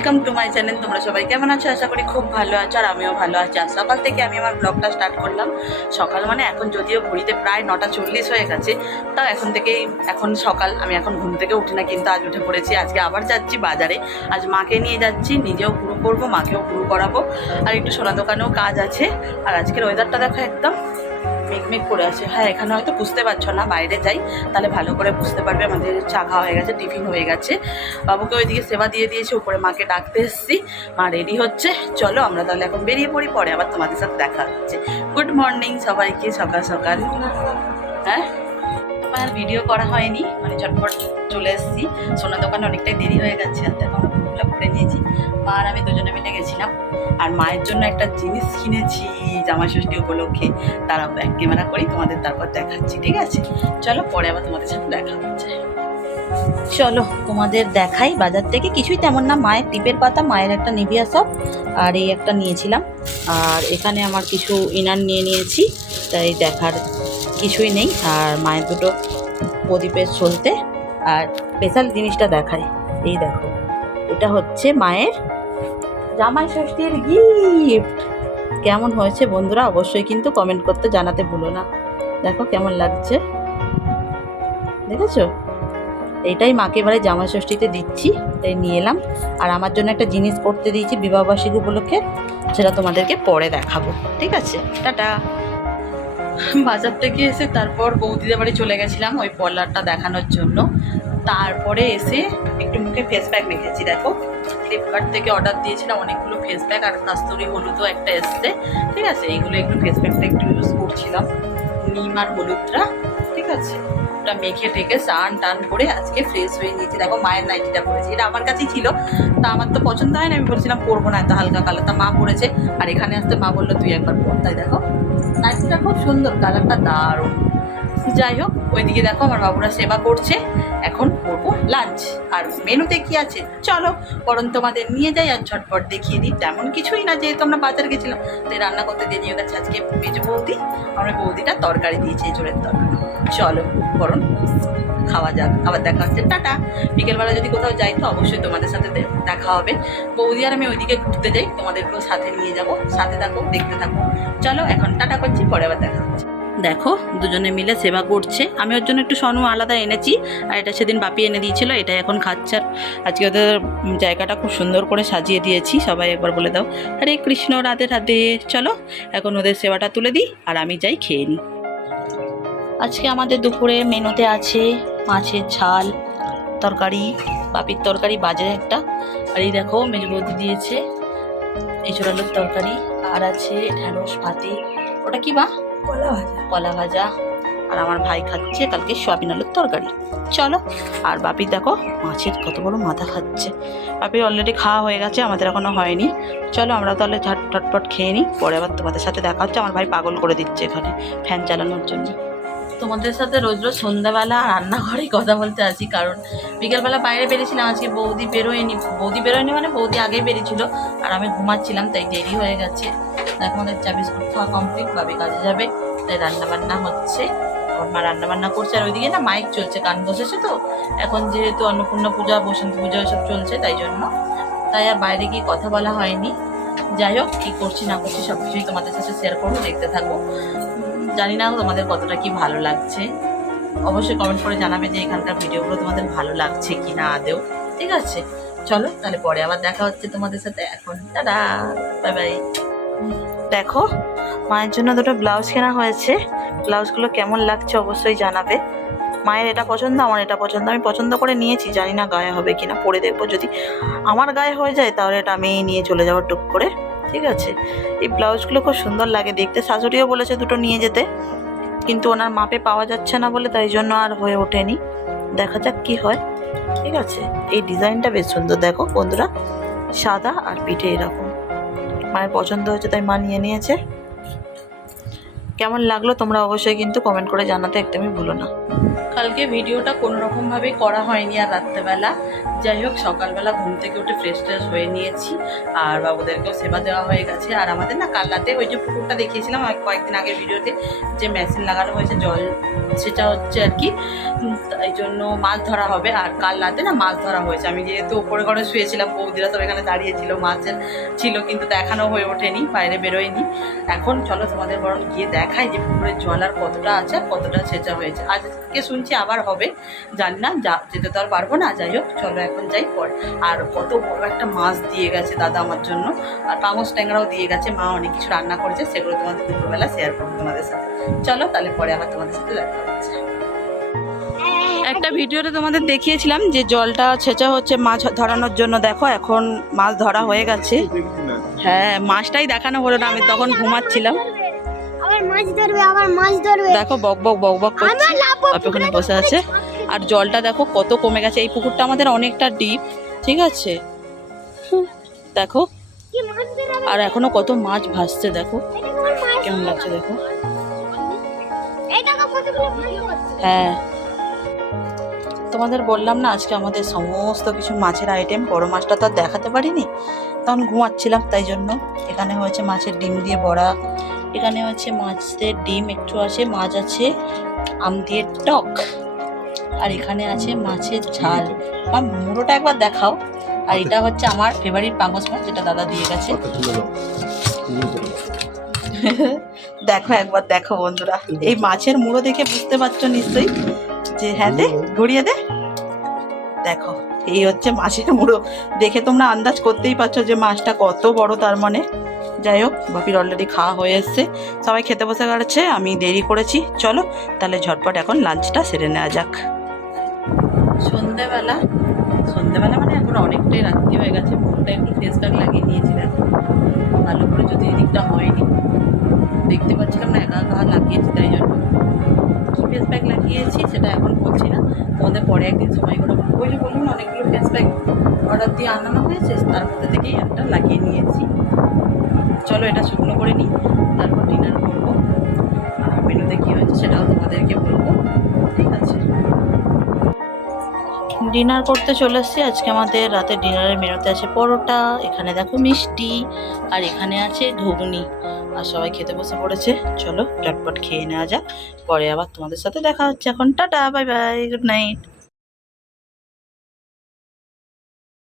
Welcome to my channel তোমরা সবাই কেমন আছো? আশা করি খুব ভালো আছো আর আমিও ভালো আছি। আর সকাল থেকে আমি আমার ব্লগটা স্টার্ট করলাম। সকাল মানে এখন যদিও ঘড়িতে প্রায় নটা চল্লিশ হয়ে গেছে, তাও এখন থেকেই এখন সকাল, আমি এখন ঘুম থেকে উঠি না, কিন্তু আজ উঠে পড়েছি। আজকে আবার যাচ্ছি বাজারে। আজ মাকে নিয়ে যাচ্ছি, নিজেও পুরো করব, মাকেও পুরো করাবো। আর একটু সোনা দোকানেও কাজ আছে। আর আজকের ওয়েদারটা দেখো একদম মেঘমেঘ করে আছে হ্যাঁ এখানে হয়তো বুঝতে পারছ না, বাইরে যাই, তাহলে ভালো করে বুঝতে পারবে, আমাদের চা খাওয়া হয়ে গেছে, টিফিন হয়ে গেছে। বাবুকে ওইদিকে সেবা দিয়ে দিয়েছি, উপরে মাকে ডাকতে এসেছি। মা রেডি হচ্ছে। চলো আমরা তাহলে এখন বেরিয়ে পড়ি, পরে আবার তোমাদের সাথে দেখা হচ্ছে। গুড মর্নিং সবাইকে, সকাল সকাল। আর ভিডিও করা হয়নি মানে ঝটপট চলে এসেছি। সোনা দোকানে অনেকটাই দেরি হয়ে গেছে, আর দেখো আমরা করে নিয়েছি। মা আর আমি দুজনে মিলে গেছিলাম, আর মায়ের জন্য একটা জিনিস কিনেছি, জামা ষষ্ঠী উপলক্ষে। তারা ব্যাক ক্যামেরা করি, তোমাদের তারপর দেখাচ্ছি, ঠিক আছে? চলো পরে আবার তোমাদের সাথে দেখা হচ্ছে। চলো, তোমাদের দেখাই বাজার থেকে। কিছুই তেমন না, মায়ের টিপের পাতা, মায়ের একটা নিভিয়া সব, আর এই একটা নিয়েছিলাম। আর এখানে আমার কিছু ইনার নিয়ে নিয়েছি, তাই দেখার কিছুই নেই, আর মায়ের দুটো প্রদীপের চলতে আর স্পেশাল জিনিসটা দেখায়। এই দেখো, এটা হচ্ছে মায়ের জামাই ষষ্ঠীর গিফট কেমন হয়েছে বন্ধুরা অবশ্যই কিন্তু কমেন্ট করতে জানাতে ভুলো না। দেখো কেমন লাগছে। দেখেছ? এইটাই মাকে এবারে জামাই ষষ্ঠীতে দিচ্ছি, তাই নিয়ে এলাম। আর আমার জন্য একটা জিনিস করতে দিয়েছি বিবাহবার্ষিকী উপলক্ষে, সেটা তোমাদেরকে পরে দেখাবো। ঠিক আছে? টাটা। বাজার থেকে এসে তারপর বৌদিদের বাড়ি চলে গেছিলাম ওই পলারটা দেখানোর জন্য। তারপরে এসে একটু মুখে ফেস প্যাক মেখেছি দেখো। ফ্লিপকার্ট থেকে অর্ডার দিয়েছিলাম, অনেকগুলো ফেস প্যাক আর কাস্তুরি হলুদও একটা এসছে, ঠিক আছে? এইগুলো একটু ফেস প্যাকটা একটু ইউজ করছিলাম। নিম আর হলুদটা, ঠিক আছে? ওটা মেখে টেকে স্নান টান করে আজকে ফ্রেশ হয়ে নিয়েছি। দেখো, মায়ের নাইটিটা পরেছি। এটা আমার কাছেই ছিল। তা আমার তো পছন্দ হয় না, আমি বলছিলাম পরবো না, এত হালকা কালার। তা মা পরেছে, আর এখানে আসতে মা বলল, তুই একবার পর। তাই দেখো নাইটিটা খুব সুন্দর কালারটা দারুণ। যাই হোক ওইদিকে দেখো আমার বাবুরা সেবা করছে। এখন করব লাঞ্চ আর মেনুতে কি আছে? চলো, বরং তোমাদের নিয়ে যাই আর ঝটপট দেখিয়ে দিই। তেমন কিছুই না, যেহেতু আমরা বাজার গেছিলাম, তাই রান্না করতে দেরি হয়ে গেছে। আজকে মেজো বৌদি আমরা বৌদিটা তরকারি দিয়েছি চোরের তরকারি। চলো, বরং খাওয়া যাক আবার দেখা হচ্ছে। টাটা। বিকেলবেলা যদি কোথাও যাই তো অবশ্যই তোমাদের সাথে দেখা হবে। বৌদি আর আমি ওইদিকে ঘুরতে যাই, তোমাদেরকেও সাথে নিয়ে যাব। সাথে থাকো, দেখতে থাকো। চলো, এখন টাটা করছি, পরে আবার দেখা হচ্ছে। দেখো, দুজনে মিলে সেবা করছে। আমি ওর জন্য একটু সনু আলাদা এনেছি, আর এটা সেদিন বাপি এনে দিয়েছিল, এটাই এখন খাচ্ছে। আর আজকে ওদের জায়গাটা খুব সুন্দর করে সাজিয়ে দিয়েছি, সবাই একবার বলে দাও। আরে কৃষ্ণ, রাধে রাধে। চলো, এখন ওদের সেবাটা তুলে দিই, আর আমি যাই খেয়ে নিই। আজকে আমাদের দুপুরে মেনুতে আছে মাছের ঝাল তরকারি বাপির তরকারি বাজে একটা। আর এই দেখো মেজবৌদি দিয়েছে। এঁচড় আলুর তরকারি আর আছে ঢ্যাঁড়স ভাতে ওটা কি বা কলা ভাজা। কলা ভাজা। আর আমার ভাই খাচ্ছে কালকে সোয়াবিন আলুর তরকারি। চলো আর বাপি দেখো মাছের কত বড় মাথা খাচ্ছে। বাপির অলরেডি খাওয়া হয়ে গেছে আমাদের এখনও হয়নি। চলো আমরা তাহলে ঝট ঝটপট খেয়ে নিই। পরে আবার তোমাদের সাথে দেখা হচ্ছে। আমার ভাই পাগল করে দিচ্ছে এখানে ফ্যান চালানোর জন্য। তোমাদের সাথে রোজ রোজ সন্ধ্যাবেলা রান্নাঘরেই কথা বলতে আছি কারণ বিকেলবেলা বাইরে বেরিয়েছিলাম আজকে বৌদি বেরোয়নি। বৌদি বেরোয়নি মানে বৌদি আগেই বেরিয়েছিল আর আমি ঘুমাচ্ছিলাম তাই দেরি হয়ে গেছে। দেখো আমাদের চা বিস্কুট খাওয়া কমপ্লিট বাবি কাজে যাবে তাই রান্নাবান্না হচ্ছে। মা রান্নাবান্না করছে আর ওইদিকে না মাইক চলছে গান বসেছে তো। এখন যেহেতু অন্নপূর্ণা পূজা বসন্ত পূজা এসব চলছে তাই জন্য। তাই আর বাইরে গিয়ে কথা বলা হয়নি। যাই হোক কী করছি না করছি সব কিছুই তোমাদের সাথে শেয়ার করব দেখতে থাকো উম, জানি না তোমাদের কতটা কি ভালো লাগছে। অবশ্যই কমেন্ট করে জানাবে যে এখানকার ভিডিওগুলো তোমাদের ভালো লাগছে কি না আদেও ঠিক আছে? চলো, তাহলে পরে আবার দেখা হচ্ছে তোমাদের সাথে। এখন টাটা বাই বাই দেখো, মায়ের জন্য দুটো ব্লাউজ কেনা হয়েছে। ব্লাউজগুলো কেমন লাগছে অবশ্যই জানাবে। মায়ের এটা পছন্দ, আমার এটা পছন্দ। আমি পছন্দ করে নিয়েছি, জানি না গায়ে হবে কিনা, পরে দেখব। যদি আমার গায়ে হয়ে যায়, তাহলে এটা আমি নিয়ে চলে যাব টুক করে। ঠিক আছে? এই ব্লাউজগুলো খুব সুন্দর লাগে দেখতে। শাশুড়িও বলেছে দুটো নিয়ে যেতে। কিন্তু ওনার মাপে পাওয়া যাচ্ছে না বলে তাই জন্য আর হয়ে ওঠেনি। দেখা যাক কি হয়। ঠিক আছে? এই ডিজাইনটা বেশ সুন্দর। দেখো বন্ধুরা, সাদা আর পিঠে এরকম। মায়ের পছন্দ হয়েছে তাই মা নিয়ে নিয়েছে। কেমন লাগল তোমরা অবশ্যই কিন্তু কমেন্ট করে জানাতে একদমই ভুলো না। কালকে ভিডিওটা কোনো রকমভাবে করা হয়নি আর রাত্রেবেলা। যাই হোক, সকালবেলা ঘুম থেকে উঠে ফ্রেশ ট্রেশ হয়ে নিয়েছি। আর বাবুদেরকেও সেবা দেওয়া হয়ে গেছে। আর আমাদের না কাল রাতে ওই যে পুকুরটা দেখিয়েছিলাম কয়েকদিন আগের ভিডিওতে, যে মেশিন লাগানো হয়েছে জল, সেটা হচ্ছে আর কি এই জন্য মাছ ধরা হবে। আর কাল রাতে না মাছ ধরা হয়েছে। আমি যেহেতু ওপরে ঘরে শুয়েছিলাম, বৌদিরা সব এখানে দাঁড়িয়েছিল, মাছের ছিল, কিন্তু দেখানো হয়ে ওঠেনি, বাইরে বেরোয়নি। এখন চলো তোমাদের বরং গিয়ে দেখাই যে পুকুরের জল আর কতটা আছে কতটা সেচা হয়েছে। আজকে শুনছি আবার হবে, জানি না, যা যেতে তো আর পারব না, যাই হোক, চলো এখন যাই পর। আর কত বড় একটা মাছ দিয়ে গেছে দাদা আমার জন্য, আর পাঙস ট্যাংরাও দিয়ে গেছে, মা অনেক কিছু রান্না করেছে, সেগুলো তোমাদের দুপুরবেলা শেয়ার করব তোমাদের সাথে। চলো তাহলে পরে আবার তোমাদের সাথে দেখা হচ্ছে। একটা ভিডিওতে তোমাদের দেখিয়েছিলাম যে জলটা ছেঁচা হচ্ছে মাছ ধরানোর জন্য। দেখো, এখন মাছ ধরা হয়ে গেছে। হ্যাঁ মাছটাই দেখানো হলো না, আমি তখন ঘুমাচ্ছিলাম। মাছ ধরবে আবার মাছ ধরবে। দেখো বক বক বক বক করছে। ওখানে বসে আছে। আর জলটা দেখো কত কমে গেছে। এই পুকুরটা আমাদের অনেকটা ডিপ ঠিক আছে? দেখো। আর এখনও কত মাছ ভাসছে দেখো। কেমন লাগছে দেখো। হ্যাঁ। তোমাদের বললাম না আজকে আমাদের সমস্ত কিছু মাছের আইটেম বড় মাছটা তো আর দেখাতে পারিনি। তখন ঘুমাচ্ছিলাম তাই জন্য। এখানে হয়েছে মাছের ডিম দিয়ে বড়া। এখানে হচ্ছে মাছের ডিম একটু আছে মাছ আছে আম দিয়ে টক। আর এখানে আছে মাছের ঝাল। আমার মুড়োটা একবার দেখাও। আর এটা হচ্ছে আমার ফেভারিট পাঙ্গস মাছ যেটা দাদা দিয়ে গেছে। দেখো একবার দেখো বন্ধুরা। এই মাছের মুড়ো দেখে বুঝতে পারছ নিশ্চয়ই যে হ্যাঁ দে ঘুরিয়ে দে। দেখো এই হচ্ছে মাছের মুড়ো। দেখে তোমরা আন্দাজ করতেই পারছ যে মাছটা কত বড় তার মানে। যাই হোক বাপির অলরেডি খাওয়া হয়ে এসছে। সবাই খেতে বসে গেছে, আমি দেরি করেছি। চলো, তাহলে ঝটপট এখন লাঞ্চটা সেরে নেওয়া যাক। সন্ধেবেলা সন্ধেবেলা মানে এখন অনেকটাই রাত্রি হয়ে গেছে মুখটা একটু ফেস লাগিয়ে নিয়েছিলাম। ভালো করে যদি এদিকটা হয়নি, দেখতে পাচ্ছিলাম না একা একা লাগিয়েছি, তাই জন্য। কী ফেস প্যাক লাগিয়েছি সেটা এখন বলছি না, তোমাদের পরে একদিন সময় করে। ওই যে বলুন, অনেকগুলো ফেস প্যাক অর্ডার দিয়ে আনানো হয়েছে, তার মধ্যে থেকেই একটা লাগিয়ে নিয়েছি। চলো এটা শুকনো করে নিই, তারপর ডিনার করব। আর মেনুতে কী হয়েছে সেটাও তোমাদেরকে বলব। ঠিক আছে? ডিনার করতে চলে এসেছি। আজকে আমাদের রাতে ডিনারের মেনুতে আছে পরোটা, এখানে দেখো মিষ্টি, আর এখানে আছে ঘুগনি। আর সবাই খেতে বসে পড়েছে। চলো চটপট খেয়ে নেওয়া যাক। পরে আবার তোমাদের সাথে দেখা হচ্ছে এখন। Tata, bye bye, good night.